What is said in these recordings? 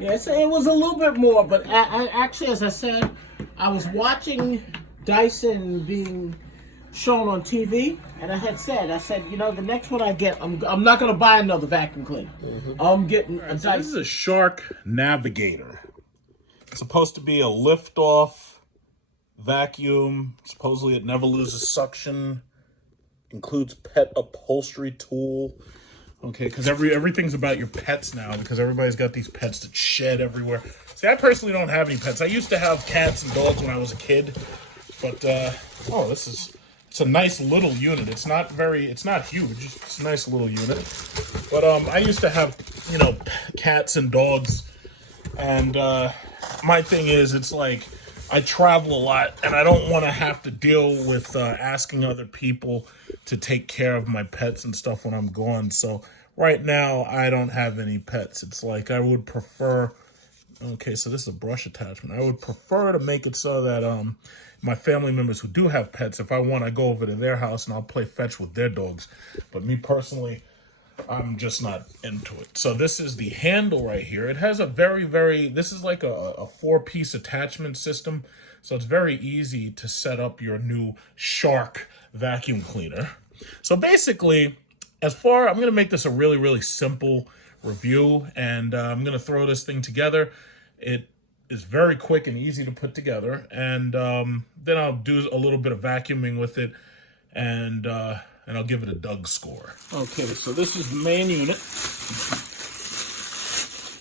Yes, it was a little bit more, but actually, as I said, I was watching Dyson being shown on TV, and I said, you know, the next one I get, I'm not going to buy another vacuum cleaner. I'm getting a Dyson. So this is a Shark Navigator. It's supposed to be a lift-off vacuum. Supposedly it never loses suction. Includes pet upholstery tool. Okay, because everything's about your pets now, because everybody's got these pets that shed everywhere. See, I personally don't have any pets. I used to have cats and dogs when I was a kid, but oh, it's a nice little unit. It's not huge. It's a nice little unit. But I used to have, you know, cats and dogs, and my thing is, it's like I travel a lot, and I don't want to have to deal with asking other people to take care of my pets and stuff when I'm gone. So right now, I don't have any pets. It's like I would prefer. Okay, so this is a brush attachment. I would prefer to make it so that my family members who do have pets, if I want, I go over to their house and I'll play fetch with their dogs. But me personally, I'm just not into it. So this is the handle right here. It has a this is like a 4-piece attachment system. So it's very easy to set up your new Shark vacuum cleaner. So basically, I'm going to make this a really, really simple review, and I'm going to throw this thing together. It is very quick and easy to put together, and then I'll do a little bit of vacuuming with it, and I'll give it a Doug score. Okay, so this is the main unit.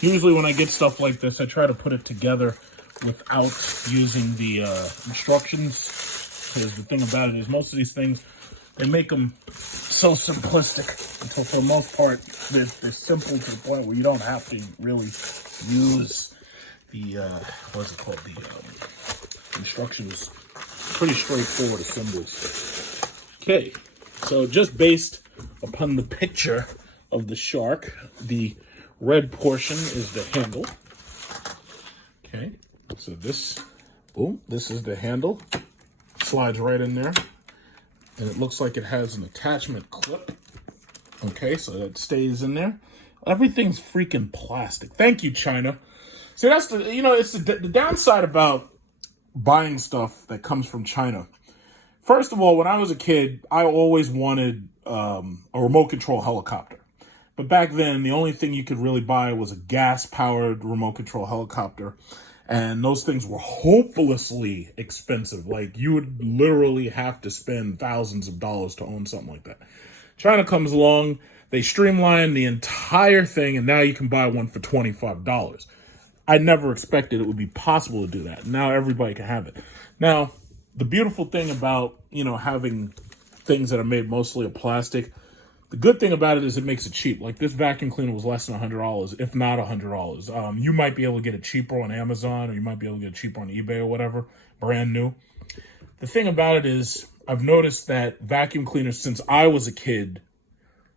Usually when I get stuff like this, I try to put it together without using the instructions, because the thing about it is most of these things, they make them so simplistic. So for the most part, they're simple to the point where you don't have to really use the, what's it called, the instructions. Pretty straightforward assemblies. Okay, so just based upon the picture of the Shark, the red portion is the handle. Okay, so this is the handle. Slides right in there. And it looks like it has an attachment clip. Okay, so that stays in there. Everything's freaking plastic. Thank you, China. See, that's it's the downside about buying stuff that comes from China. First of all, when I was a kid, I always wanted a remote control helicopter. But back then, the only thing you could really buy was a gas-powered remote control helicopter. And those things were hopelessly expensive. Like, you would literally have to spend thousands of dollars to own something like that. China comes along, they streamline the entire thing, and now you can buy one for $25. I never expected it would be possible to do that. Now everybody can have it. Now, the beautiful thing about, having things that are made mostly of plastic, the good thing about it is it makes it cheap. Like, this vacuum cleaner was less than $100, if not $100. You might be able to get it cheaper on Amazon, or you might be able to get it cheaper on eBay or whatever, brand new. The thing about it is, I've noticed that vacuum cleaners, since I was a kid,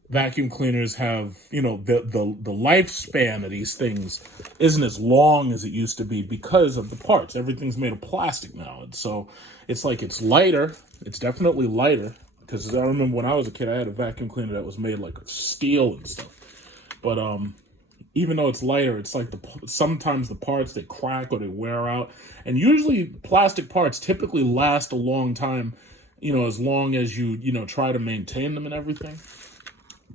vacuum cleaners have, the lifespan of these things isn't as long as it used to be because of the parts. Everything's made of plastic now. And so it's like it's lighter. It's definitely lighter. Because I remember when I was a kid, I had a vacuum cleaner that was made like of steel and stuff. But even though it's lighter, it's like sometimes the parts, they crack or they wear out. And usually plastic parts typically last a long time, as long as you try to maintain them and everything.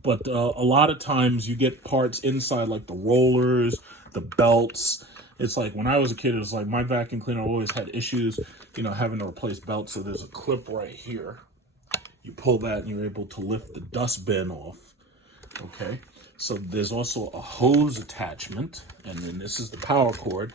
But a lot of times you get parts inside, like the rollers, the belts. It's like when I was a kid, it was like my vacuum cleaner always had issues, having to replace belts. So there's a clip right here. You pull that and you're able to lift the dust bin off. Okay. So there's also a hose attachment. And then this is the power cord.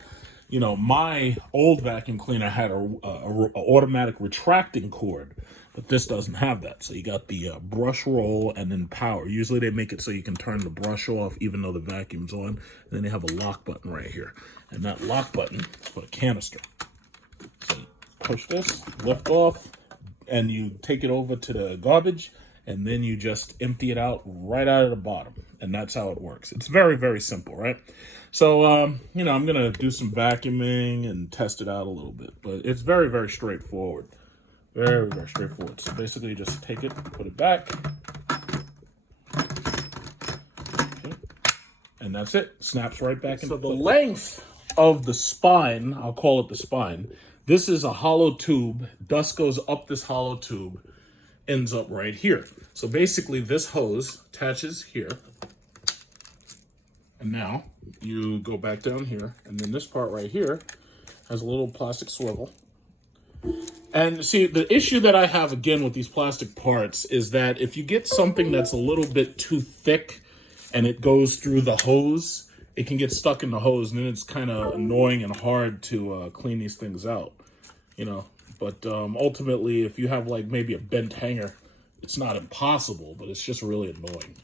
My old vacuum cleaner had a automatic retracting cord. But this doesn't have that. So you got the brush roll and then power. Usually they make it so you can turn the brush off even though the vacuum's on. And then they have a lock button right here. And that lock button is for the canister. So you push this, lift off, and you take it over to the garbage, and then you just empty it out right out of the bottom. And that's how it works. It's very, very simple, right? So, I'm going to do some vacuuming and test it out a little bit. But it's very, very straightforward. Very, very straightforward. So basically, you just take it, put it back. Okay. and that's it. Snaps right back into place. So the length of the spine, I'll call it the spine, this is a hollow tube. Dust goes up this hollow tube, ends up right here. So basically this hose attaches here. And now you go back down here, and then this part right here has a little plastic swivel. And see, the issue that I have again with these plastic parts is that if you get something that's a little bit too thick and it goes through the hose, it can get stuck in the hose, and then it's kind of annoying and hard to clean these things out, you know. But ultimately, if you have like maybe a bent hanger, it's not impossible, but it's just really annoying.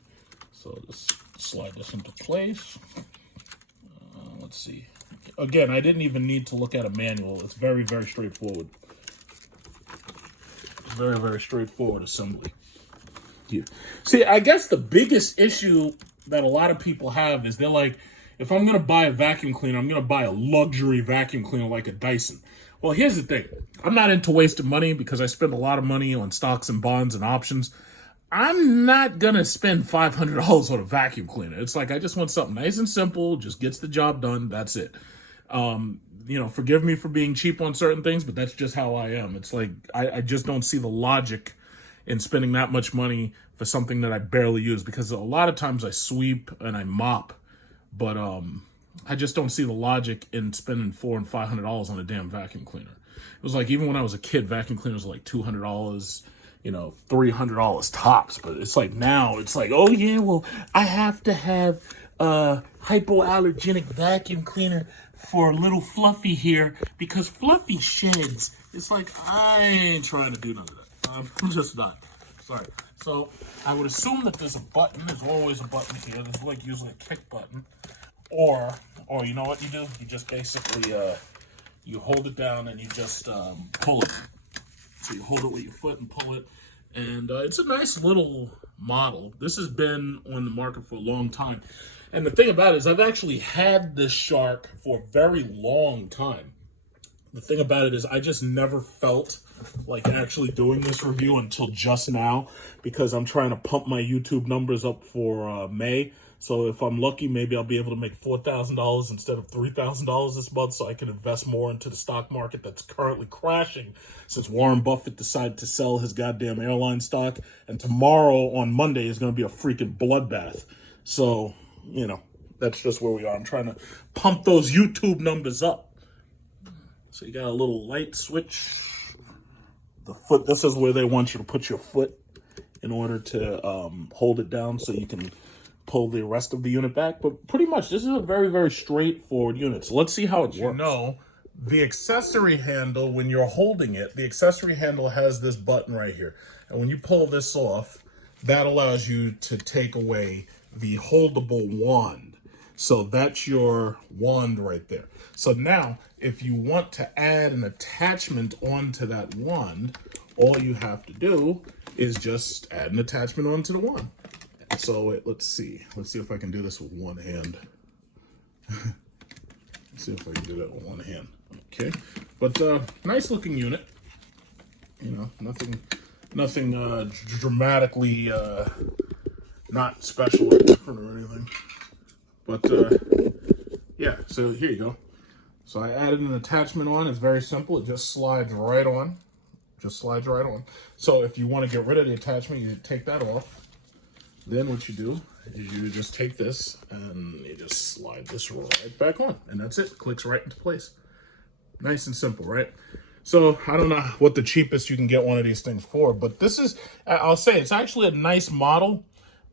So just slide this into place. Let's see. Again, I didn't even need to look at a manual. It's very, very straightforward. Very, very straightforward assembly. Yeah. See, I guess the biggest issue that a lot of people have is they're like, if I'm going to buy a vacuum cleaner, I'm going to buy a luxury vacuum cleaner like a Dyson. Well, here's the thing. I'm not into wasting money because I spend a lot of money on stocks and bonds and options. I'm not going to spend $500 on a vacuum cleaner. It's like, I just want something nice and simple, just gets the job done. That's it. You know, forgive me for being cheap on certain things, but that's just how I am. It's like, I just don't see the logic in spending that much money for something that I barely use, because a lot of times I sweep and I mop, but I just don't see the logic in spending $400 and $500 on a damn vacuum cleaner. It was like, even when I was a kid, vacuum cleaners were like $200, you know, $300 tops. But it's like now, it's like, oh yeah, well, I have to have a hypoallergenic vacuum cleaner for little Fluffy here because Fluffy sheds. It's like, I ain't trying to do none of that. I'm just not. Sorry. So I would assume that there's a button. There's always a button here. There's like usually a kick button. Or you know what you do? You just basically, you hold it down and you just pull it. So you hold it with your foot and pull it. And it's a nice little model. This has been on the market for a long time. And the thing about it is I've actually had this shark for a very long time. The thing about it is I just never felt like actually doing this review until just now, because I'm trying to pump my YouTube numbers up for May. So if I'm lucky, maybe I'll be able to make $4,000 instead of $3,000 this month, so I can invest more into the stock market that's currently crashing since Warren Buffett decided to sell his goddamn airline stock. And tomorrow on Monday is going to be a freaking bloodbath. So, you know, that's just where we are. I'm trying to pump those YouTube numbers up. So you got a little light switch. The foot, this is where they want you to put your foot in order to hold it down so you can pull the rest of the unit back. But pretty much this is a very, very straightforward unit. So let's see how it works. You know, the accessory handle, when you're holding it, the accessory handle has this button right here. And when you pull this off, that allows you to take away the holdable wand. So that's your wand right there. So now, if you want to add an attachment onto that wand, all you have to do is just add an attachment onto the wand. So let's see if I can do this with one hand. Let's see if I can do that with one hand. Okay, but nice looking unit. You know, nothing dramatically not special or different or anything. But yeah, so here you go. So I added an attachment on. It's very simple. It just slides right on. Just slides right on. So if you want to get rid of the attachment, you take that off. Then what you do is you just take this and you just slide this right back on. And that's it. Clicks right into place. Nice and simple, right? So I don't know what the cheapest you can get one of these things for, but this is, I'll say, it's actually a nice model.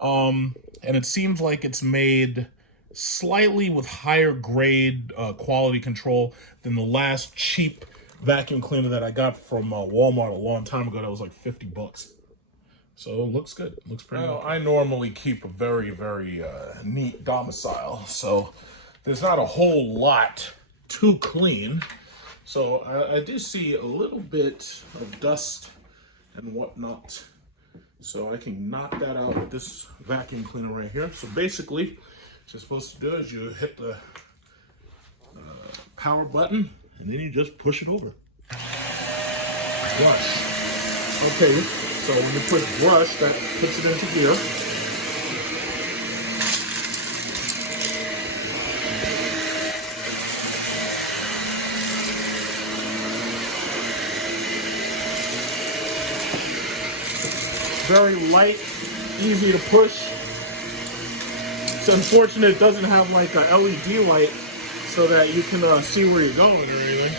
And it seems like it's made slightly with higher grade quality control than the last cheap vacuum cleaner that I got from Walmart a long time ago. That was like 50 bucks. So it looks good. It looks pretty good. I normally keep a very, very neat domicile, so there's not a whole lot to clean. So I do see a little bit of dust and whatnot. So I can knock that out with this vacuum cleaner right here. So basically, what you're supposed to do is you hit the power button, and then you just push it over. Brush. Okay, so when you push brush, that puts it into gear. very light, easy to push. It's unfortunate it doesn't have like a LED light so that you can see where you're going or anything.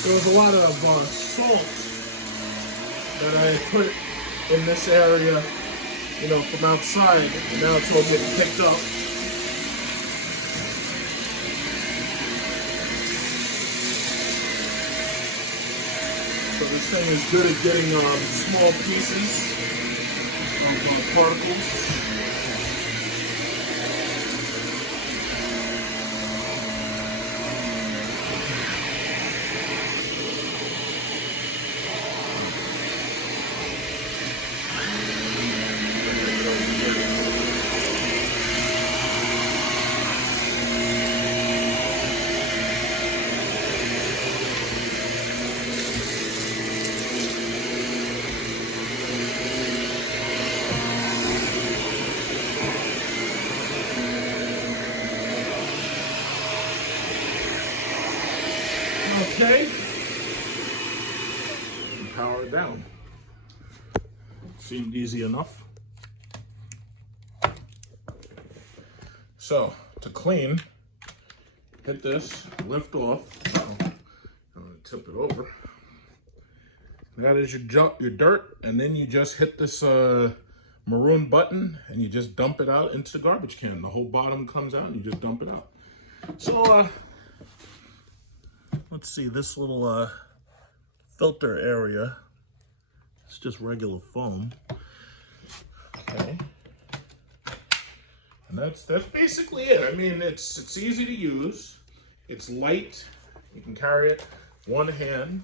There was a lot of salt that I put in this area, you know, from outside, and now it's all getting picked up. So this thing is good at getting small pieces of particles. Okay, and power it down. Seemed easy enough. So, to clean, hit this, lift off. I'm gonna tip it over. That is your dirt, and then you just hit this maroon button, and you just dump it out into the garbage can. The whole bottom comes out, and you just dump it out. So, let's see, this little filter area, it's just regular foam. Okay. And that's basically it. I mean, it's easy to use. It's light. You can carry it one hand.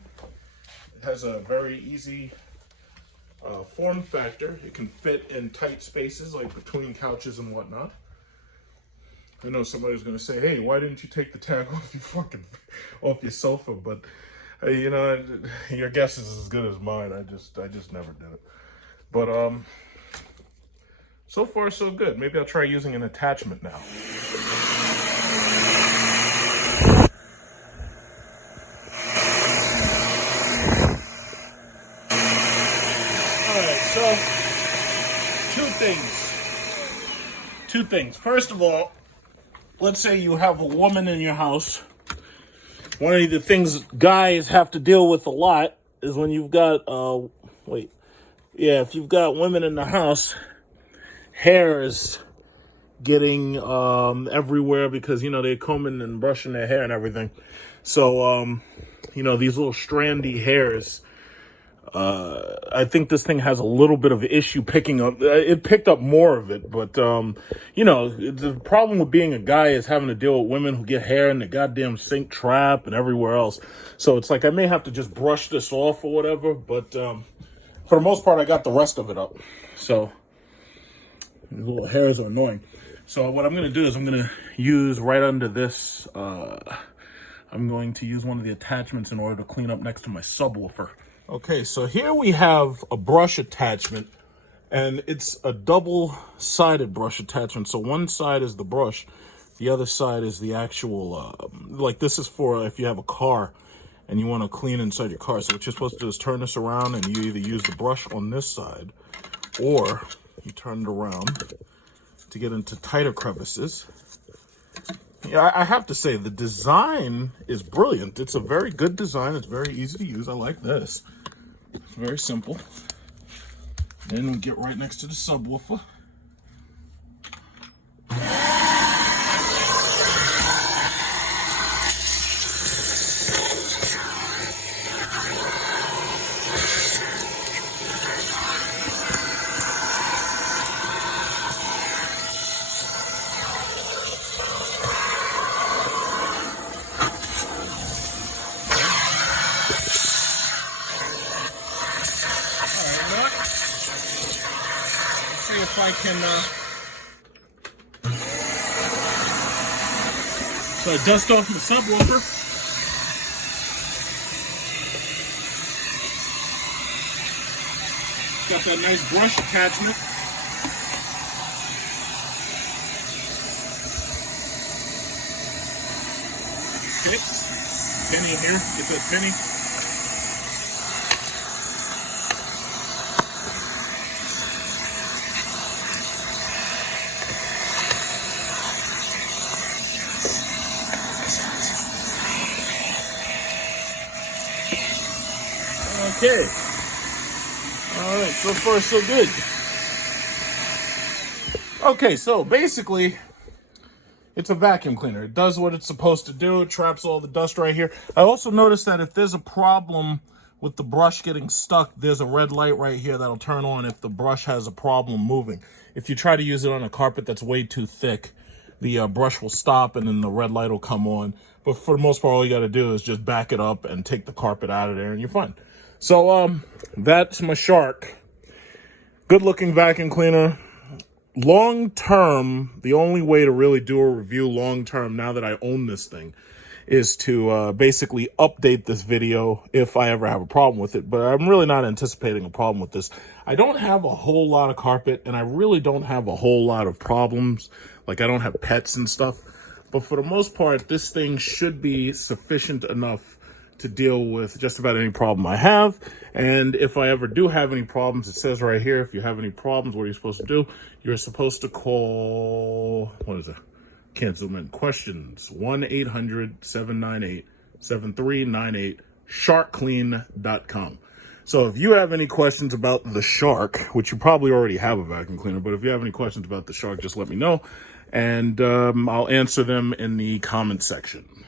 It has a very easy form factor. It can fit in tight spaces like between couches and whatnot. I know somebody's gonna say, "Hey, why didn't you take the tag off your sofa?" But you know, your guess is as good as mine. I just never did it. But so far so good. Maybe I'll try using an attachment now. All right, so two things. First of all, let's say you have a woman in your house. One of the things guys have to deal with a lot is when you've got, if you've got women in the house, hair is getting everywhere because, you know, they're combing and brushing their hair and everything. So, you know, these little strandy hairs, I think this thing has a little bit of an issue picking up. It picked up more of it, but, you know, the problem with being a guy is having to deal with women who get hair in the goddamn sink trap and everywhere else. So it's like I may have to just brush this off or whatever, but for the most part, I got the rest of it up. So the little hairs are annoying. So what I'm going to do is I'm going to use right under this, I'm going to use one of the attachments in order to clean up next to my subwoofer. Okay, so here we have a brush attachment, and it's a double-sided brush attachment. So one side is the brush, the other side is the actual, like this is for if you have a car and you want to clean inside your car. So what you're supposed to do is turn this around, and you either use the brush on this side, or you turn it around to get into tighter crevices. Yeah, I have to say, the design is brilliant. It's a very good design. It's very easy to use. I like this. It's very simple. Then we get right next to the subwoofer. see if I can, so I dust off the subwoofer. Got that nice brush attachment. Okay, penny in here, get that penny. Okay. All right, so far so good. Okay, so basically, it's a vacuum cleaner. It does what it's supposed to do. It traps all the dust right here. I also noticed that if there's a problem with the brush getting stuck, there's a red light right here that'll turn on if the brush has a problem moving. If you try to use it on a carpet that's way too thick, the brush will stop and then the red light will come on. But for the most part, all you got to do is just back it up and take the carpet out of there and you're fine. So that's my Shark. Good looking vacuum cleaner. Long term, the only way to really do a review long term now that I own this thing is to basically update this video if I ever have a problem with it. But I'm really not anticipating a problem with this. I don't have a whole lot of carpet and I really don't have a whole lot of problems. Like I don't have pets and stuff. But for the most part, this thing should be sufficient enough to deal with just about any problem I have. And if I ever do have any problems, it says right here, if you have any problems, what are you supposed to do? You're supposed to call, what is it? Can't zoom in. Questions, 1-800-798-7398, sharkclean.com. So if you have any questions about the Shark, which you probably already have a vacuum cleaner, but if you have any questions about the Shark, just let me know. And I'll answer them in the comment section.